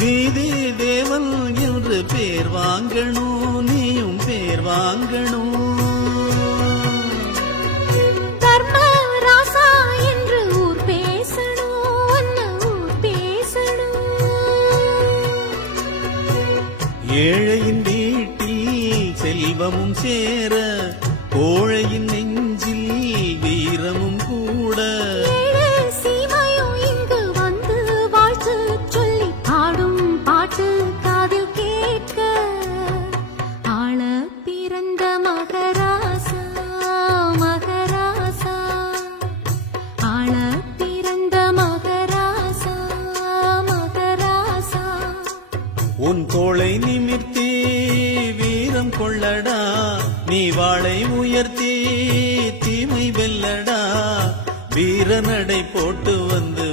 நீதி தேவன் என்று பேர் வாங்கணும், நீயும் பேர் வாங்கணும். தர்மராசா என்று ஊர் பேசணும், ஊர் பேசணும். ஏழையின் வீட்டில் செல்வமும் சேர, கோழையின் நெஞ்சில் வீரமும் கூட. சீமையும் இங்கு வந்து வாழ்த்து சொல்லி பாடும் பாட்டு காதில் கேட்க, ஆள பிறந்த மகராசா மகராசா, ஆள பிறந்த மகராசா மகராசா. உன் தோளை நிமிர்த்தி வீரம் கொள்ளடா, நீ வாளை உயர்த்தி தீமை வெல்லடா. வீரநடை போட்டு வந்து